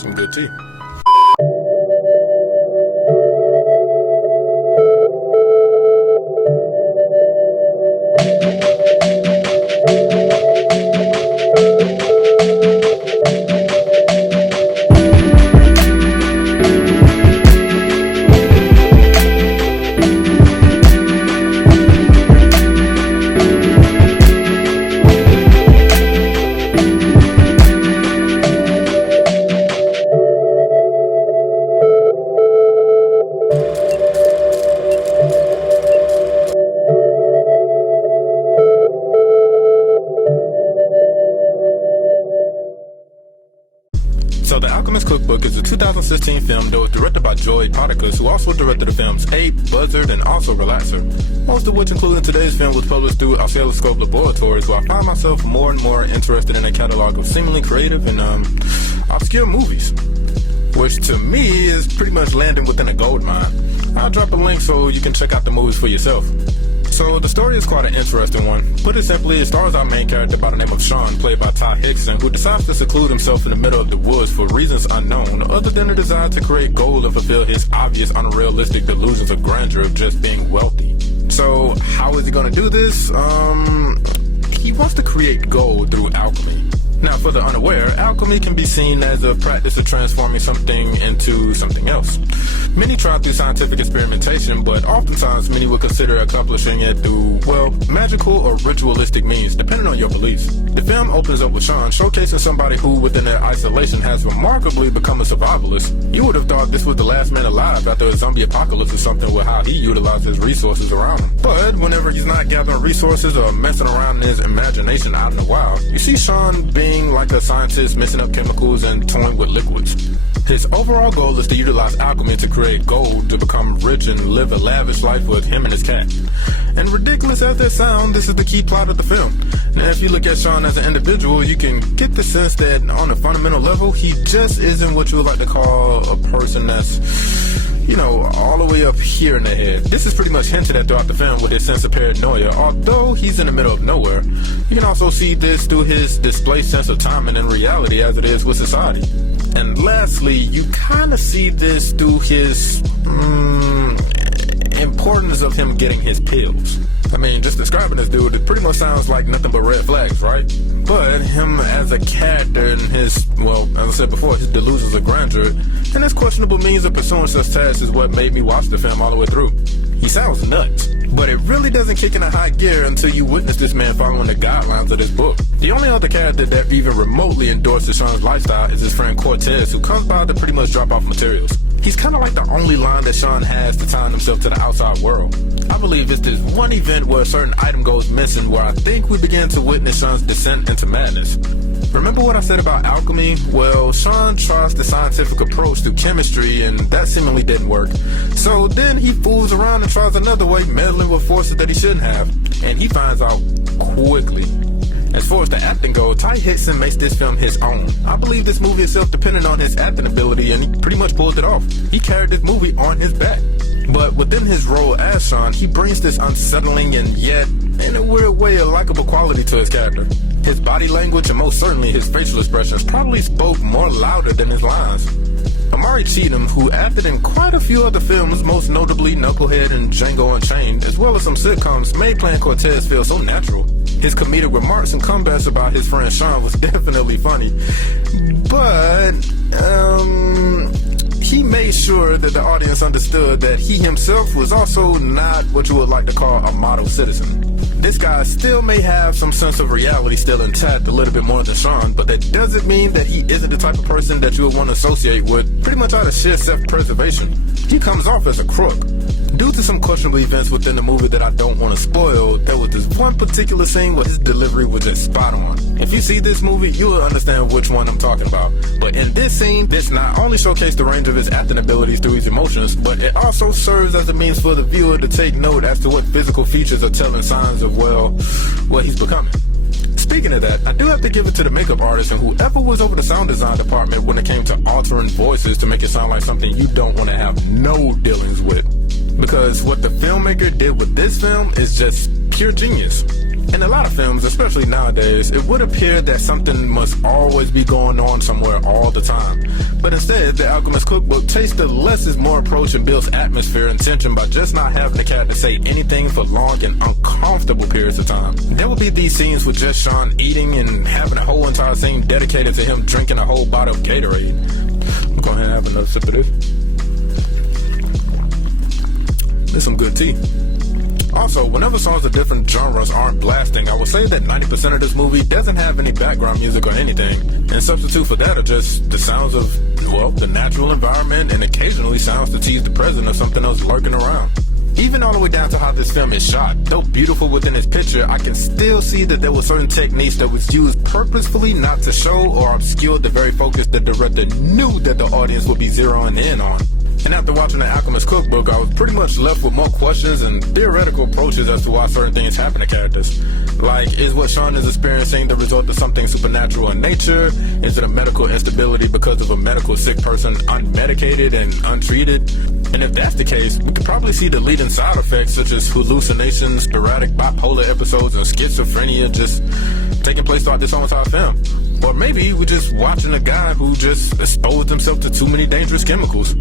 some good tea. So The Alchemist Cookbook is a 2016 film that was directed by Joy Potticus, who also directed the films Ape, Buzzard, and also Relaxer, most of which, including today's film, was published through Oscilloscope Laboratories, where I find myself more and more interested in a catalog of seemingly creative and obscure movies, which to me is pretty much landing within a gold mine. I'll drop a link so you can check out the movies for yourself. So the story is quite an interesting one. Put it simply, it stars our main character by the name of Sean, played by Ty Hickson, who decides to seclude himself in the middle of the woods for reasons unknown, other than a desire to create gold and fulfill his obvious unrealistic delusions of grandeur of just being wealthy. So how is he gonna do this? He wants to create gold through alchemy. Now, for the unaware, alchemy can be seen as a practice of transforming something into something else. Many try through scientific experimentation, but oftentimes many would consider accomplishing it through, well, magical or ritualistic means, depending on your beliefs. The film opens up with Sean showcasing somebody who, within their isolation, has remarkably become a survivalist. You would have thought this was the last man alive after a zombie apocalypse or something, with how he utilized his resources around him. But whenever he's not gathering resources or messing around in his imagination out in the wild, you see Sean being like a scientist, mixing up chemicals and toying with liquids. His overall goal is to utilize alchemy to create gold, to become rich and live a lavish life with him and his cat. And ridiculous as that sounds, this is the key plot of the film. Now, if you look at Sean as an individual, you can get the sense that on a fundamental level, he just isn't what you would like to call a person that's, you know, all the way up here in the head. This is pretty much hinted at throughout the film with his sense of paranoia. Although he's in the middle of nowhere, you can also see this through his displaced sense of timing and reality as it is with society. And lastly, you kind of see this through his importance of him getting his pills. I mean, just describing this dude, it pretty much sounds like nothing but red flags, right? But him as a character and his, well, as I said before, his delusions of grandeur and his questionable means of pursuing such tasks is what made me watch the film all the way through. He sounds nuts, but it really doesn't kick in a high gear until you witness this man following the guidelines of this book. The only other character that even remotely endorses Sean's lifestyle is his friend Cortez, who comes by to pretty much drop off materials. He's kind of like the only line that Sean has to tie himself to the outside world. I believe it's this one event where a certain item goes missing where I think we begin to witness Sean's descent into madness. Remember what I said about alchemy? Well, Sean tries the scientific approach through chemistry, and that seemingly didn't work. So then he fools around and tries another way, meddling with forces that he shouldn't have. And he finds out quickly. As far as the acting goes, Ty Hickson makes this film his own. I believe this movie itself depended on his acting ability, and he pretty much pulled it off. He carried this movie on his back. But within his role as Sean, he brings this unsettling and yet, in a weird way, a likable quality to his character. His body language and most certainly his facial expressions probably spoke more louder than his lines. Amari Cheatham, who acted in quite a few other films, most notably Knucklehead and Django Unchained, as well as some sitcoms, made playing Cortez feel so natural. His comedic remarks and comebacks about his friend Sean was definitely funny, but he made sure that the audience understood that he himself was also not what you would like to call a model citizen. This guy still may have some sense of reality still intact a little bit more than Sean, but that doesn't mean that he isn't the type of person that you would want to associate with pretty much out of sheer self-preservation. He comes off as a crook. Due to some questionable events within the movie that I don't want to spoil, there was this one particular scene where his delivery was just spot on. If you see this movie, you will understand which one I'm talking about. But in this scene, this not only showcased the range of his acting abilities through his emotions, but it also serves as a means for the viewer to take note as to what physical features are telling signs of, well, what he's becoming. Speaking of that, I do have to give it to the makeup artist and whoever was over the sound design department when it came to altering voices to make it sound like something you don't want to have no dealings with. Because what the filmmaker did with this film is just pure genius. In a lot of films, especially nowadays, it would appear that something must always be going on somewhere all the time. But instead, the Alchemist Cookbook takes the less is more approach and builds atmosphere and tension by just not having the character say anything for long and uncomfortable periods of time. There will be these scenes with just Sean eating and having a whole entire scene dedicated to him drinking a whole bottle of Gatorade. I'm going to have another sip of this. There's some good tea. Also, whenever songs of different genres aren't blasting, I will say that 90% of this movie doesn't have any background music or anything, and substitute for that are just the sounds of, well, the natural environment and occasionally sounds to tease the presence of something else lurking around. Even all the way down to how this film is shot, though beautiful within its picture, I can still see that there were certain techniques that was used purposefully not to show or obscure the very focus the director knew that the audience would be zeroing in on. And after watching the Alchemist Cookbook, I was pretty much left with more questions and theoretical approaches as to why certain things happen to characters. Like, is what Sean is experiencing the result of something supernatural in nature? Is it a medical instability because of a medical sick person unmedicated and untreated? And if that's the case, we could probably see the leading side effects such as hallucinations, sporadic bipolar episodes, and schizophrenia just taking place throughout this whole entire film. Or maybe we're just watching a guy who just exposed himself to too many dangerous chemicals.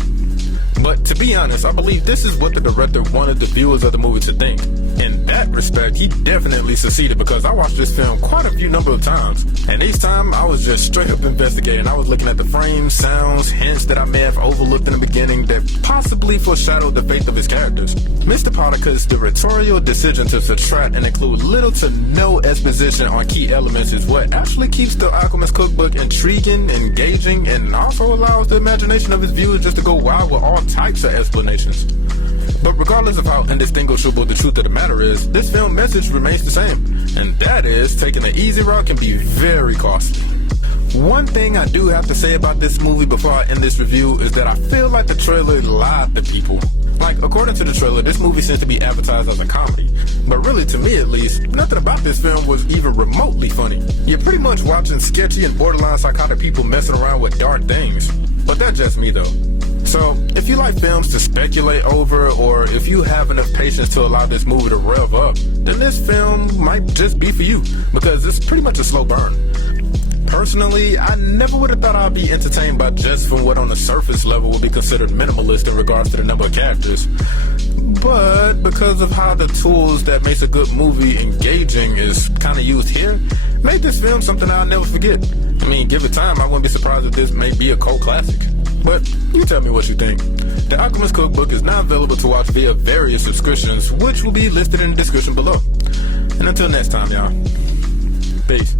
But to be honest, I believe this is what the director wanted the viewers of the movie to think. In that respect, he definitely succeeded because I watched this film quite a few number of times. And each time, I was just straight up investigating. I was looking at the frames, sounds, hints that I may have overlooked in the beginning that possibly foreshadowed the fate of his characters. Mr. Partaker's directorial decision to subtract and include little to no exposition on key elements is what actually keeps the Alchemist Cookbook intriguing, engaging, and also allows the imagination of his viewers just to go wild with all types of explanations. But regardless of how indistinguishable the truth of the matter is, this film message remains the same, and that is taking the easy route can be very costly. One thing I do have to say about this movie before I end this review is that I feel like the trailer lied to people. Like, according to the trailer, this movie seems to be advertised as a comedy. But really, to me at least, nothing about this film was even remotely funny. You're pretty much watching sketchy and borderline psychotic people messing around with dark things. But that's just me though. So, if you like films to speculate over, or if you have enough patience to allow this movie to rev up, then this film might just be for you, because it's pretty much a slow burn. Personally, I never would have thought I'd be entertained by just from what on the surface level would be considered minimalist in regards to the number of characters. But because of how the tools that makes a good movie engaging is kind of used here, made this film something I'll never forget. I mean, give it time, I wouldn't be surprised if this may be a cult classic. But you tell me what you think. The Alchemist Cookbook is now available to watch via various subscriptions, which will be listed in the description below. And until next time, y'all. Peace.